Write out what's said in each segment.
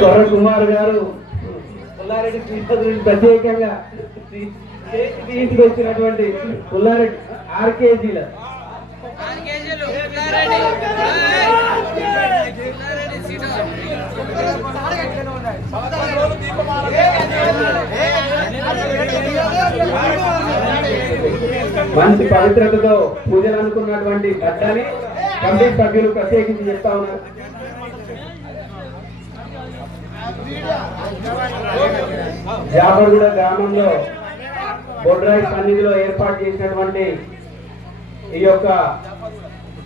గౌరవ కుమార్ గారు పుల్లారెడ్డి గురించి ప్రత్యేకంగా తీసుకు వచ్చినటువంటి పుల్లారెడ్డి ఆర్కేజీల మంచి పవిత్రతతో పూజలు అనుకున్నటువంటి గడ్డని కమిటీ సభ్యులు ప్రత్యేకించి చెప్తా ఉన్నారు. జాబర్గూడ గ్రామంలో బొడ్రాయి సన్నిధిలో ఏర్పాటు చేసినటువంటి ఈ యొక్క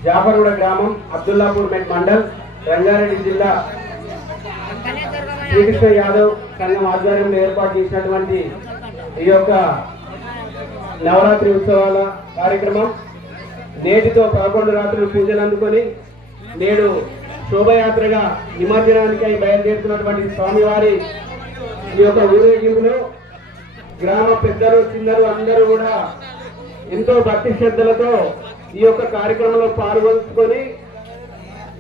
జాఫర్గూడ గ్రామం అబ్దుల్లాపూర్ మెట్ మండల్ రంగారెడ్డి జిల్లా శ్రీకృష్ణ యాదవ్ సంఘం ఆధ్వర్యంలో ఏర్పాటు చేసినటువంటి ఈ యొక్క నవరాత్రి ఉత్సవాల కార్యక్రమం. నేటితో పదకొండు రాత్రులు పూజలు అందుకొని నేడు శోభయాత్రగా నిమజ్జనానికై బయలుదేరుతున్నటువంటి స్వామివారి ఈ యొక్క ఊరేగింపును గ్రామ పెద్దలు చిన్నలు అందరూ కూడా ఎంతో భక్తి శ్రద్ధలతో ఈ యొక్క కార్యక్రమంలో పాల్గొంచుకొని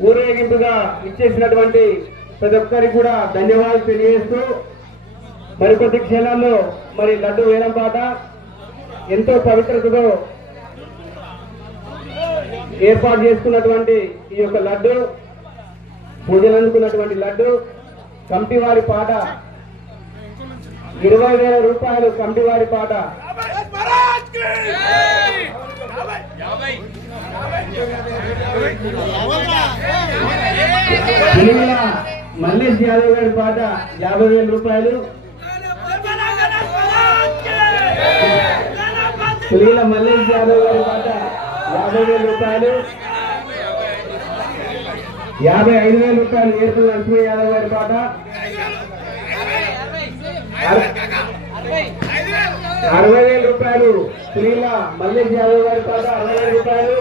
ఊరేగింపుగా ఇచ్చేసినటువంటి ప్రతి ఒక్కరికి కూడా ధన్యవాదాలు తెలియజేస్తూ మరికొద్ది క్షణాల్లో మరి లడ్డు వేలం పాట ఎంతో పవిత్రతతో ఏర్పాటు చేసుకున్నటువంటి ఈ యొక్క లడ్డు పూజలు లడ్డు కంటివారి పాట ఇరవై వేల రూపాయలు కంటివారి పాట. మల్లేష్ యాదవ్ గారి పాట యాభై వేల రూపాయలు. పిల్లల మల్లేష్ యాదవ్ గారి పాట యాభై వేల రూపాయలు. యాభై ఐదు వేల రూపాయలు ఏడుపు లక్ష్మీ యాదవ్ గారి పాట. అరవై వేల రూపాయలు శ్రీల మల్లేష్ యాదవ్ గారి పాట. అరవై వేల రూపాయలు.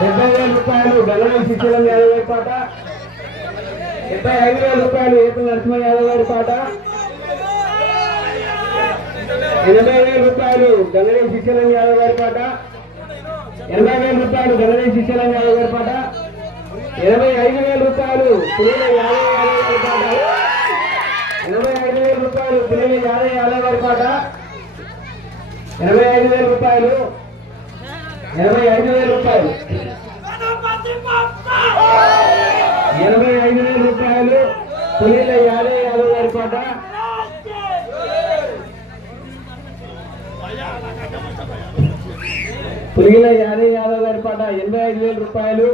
డెబ్బై వేల రూపాయలు గల్లన శిశులం యాదవ్ గారి పాట. డెబ్బై ఐదు వేల రూపాయలు ఏపీ నరసింహ యాదవ్ గారి పాట. ఎనభై వేల రూపాయలు గంగనే శిశులం యాదవ్ గారి పాట. ఎనభై వేల రూపాయలు గంగనే శిశులం యాదవ్ గారి ఇరవై ఐదు వేల రూపాయలు పులిల యాదవ్ ఎనభై ఐదు వేల రూపాయలు పులిల యాదవ్ యాదవ్ గారి పాట ఇరవై ఐదు వేల రూపాయలు ఇరవై ఐదు వేల రూపాయలు. ఎనభై ఐదు వేల రూపాయలు పులిల యాదవ్ యాదవ్ గారి పాట పులిల యాదవ్ యాదవ్ గారి పాట ఎనభై ఐదు వేల రూపాయలు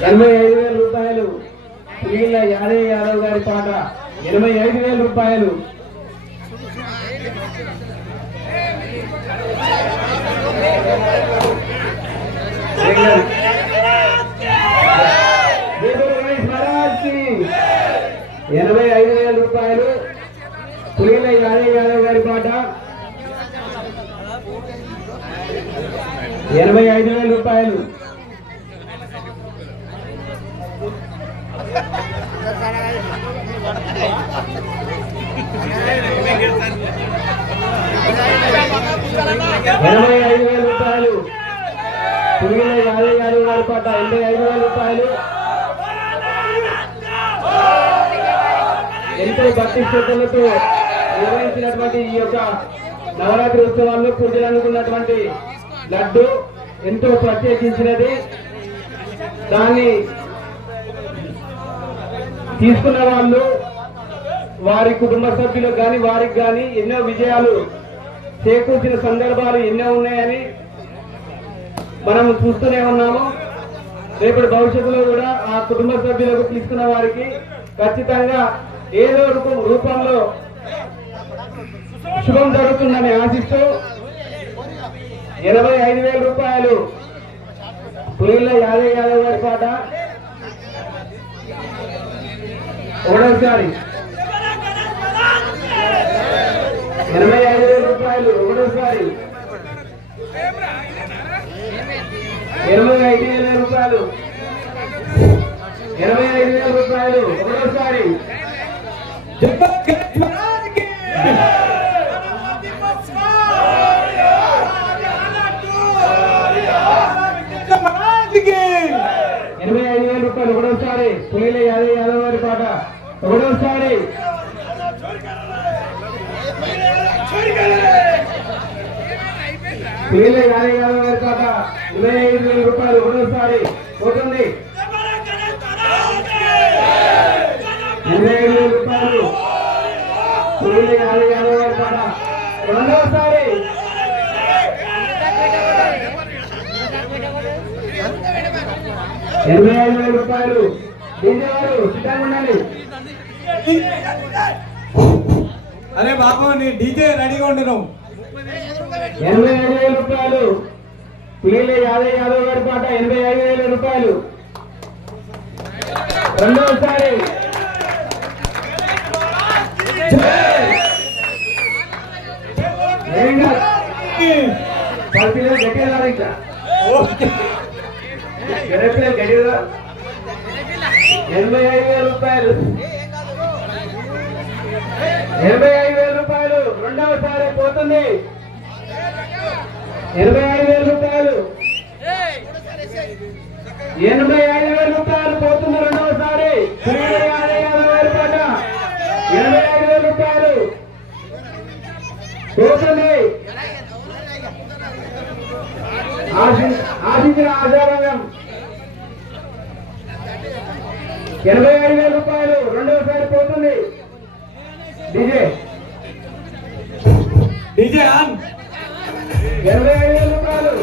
ఎనభై ఐదు వేల రూపాయలు. పిల్ల యాదయ్య యాదవ్ గారి పాట ఎనభై ఐదు వేల రూపాయలు. ఎనభై ఐదు వేల రూపాయలు. పులిల యాదయ్య యాదవ్ గారి పాట ఎనభై ఐదు వేల రూపాయలు ఎనభై ఐదు వేల రూపాయలు పులిల యాదవ్ యాదవ్ గారి ఎనభై ఐదు వేల రూపాయలు. ఎంతో భక్తి శ్రద్ధలతో నిర్వహించినటువంటి ఈ యొక్క నవరాత్రి ఉత్సవాల్లో పూజలు అనుకున్నటువంటి లడ్డు ఎంతో ప్రత్యేకించినది. దాన్ని తీసుకున్న వాళ్ళు వారి కుటుంబ సభ్యులకు కానీ వారికి కానీ ఎన్నో విజయాలు చేకూర్చిన సందర్భాలు ఎన్నో ఉన్నాయని మనం చూస్తూనే ఉన్నాము. రేపటి భవిష్యత్తులో కూడా ఆ కుటుంబ సభ్యులకు తీసుకున్న వారికి ఖచ్చితంగా ఏదో రూపంలో శుభం జరుగుతుందని ఆశిస్తూ ఎనభై ఐదు వేల రూపాయలు పులిల యాదవ్ యాదవ్ గారి పాట ఒకటోసారి ఎనభై ఐదు వేల రూపాయలు ఒకటోసారి ఇరవై ఐదు వేల రూపాయలు. ఇరవై ఐదు వేల రూపాయలు ఒకసారి ఎనభై ఐదు వేల రూపాయలు ఒకటోసారి సునీల యాదవ్ యాదవ్ వారి పాట. ఒకటోసారి పిల్లల యాభై యాభై వేల పాట ఇరవై ఐదు వేల రూపాయలు ఒకటోసారి పోతుంది. ఇరవై ఐదు వేల రూపాయలు. పిల్లల యాభై యాభై వేల పాట రెండోసారి. ఐదు వేల రూపాయలు. డీజే సిద్ధంగా ఉండాలి అరే బాబు నీ డీజే రెడీగా ఉండినావు. ఎనభై ఐదు వేల రూపాయలు. పిల్లల యాభై యాభై వేల పాట ఎనభై ఐదు వేల రూపాయలు. రెండవసారి పిల్లలు గట్టిగా ఇంకా? పిల్లలు గట్టిగా. ఎనభై ఐదు వేల రూపాయలు. ఎనభై ఐదు వేల రూపాయలు. రెండవసారి పోతుంది. ఎనభై ఐదు వేల రూపాయలు. ఎనభై ఐదు వేల రూపాయలు పోతుంది రెండవసారి. ఎనభై ఐదు వేల రూపాయలు పోతుంది. ఆశి- ఆశించిన ఆశారంగం ఎనభై ఐదు వేల రూపాయలు రెండవసారి పోతుంది. డీజే. DJ on. ఎనభై ఐదు వేల రూపాయలు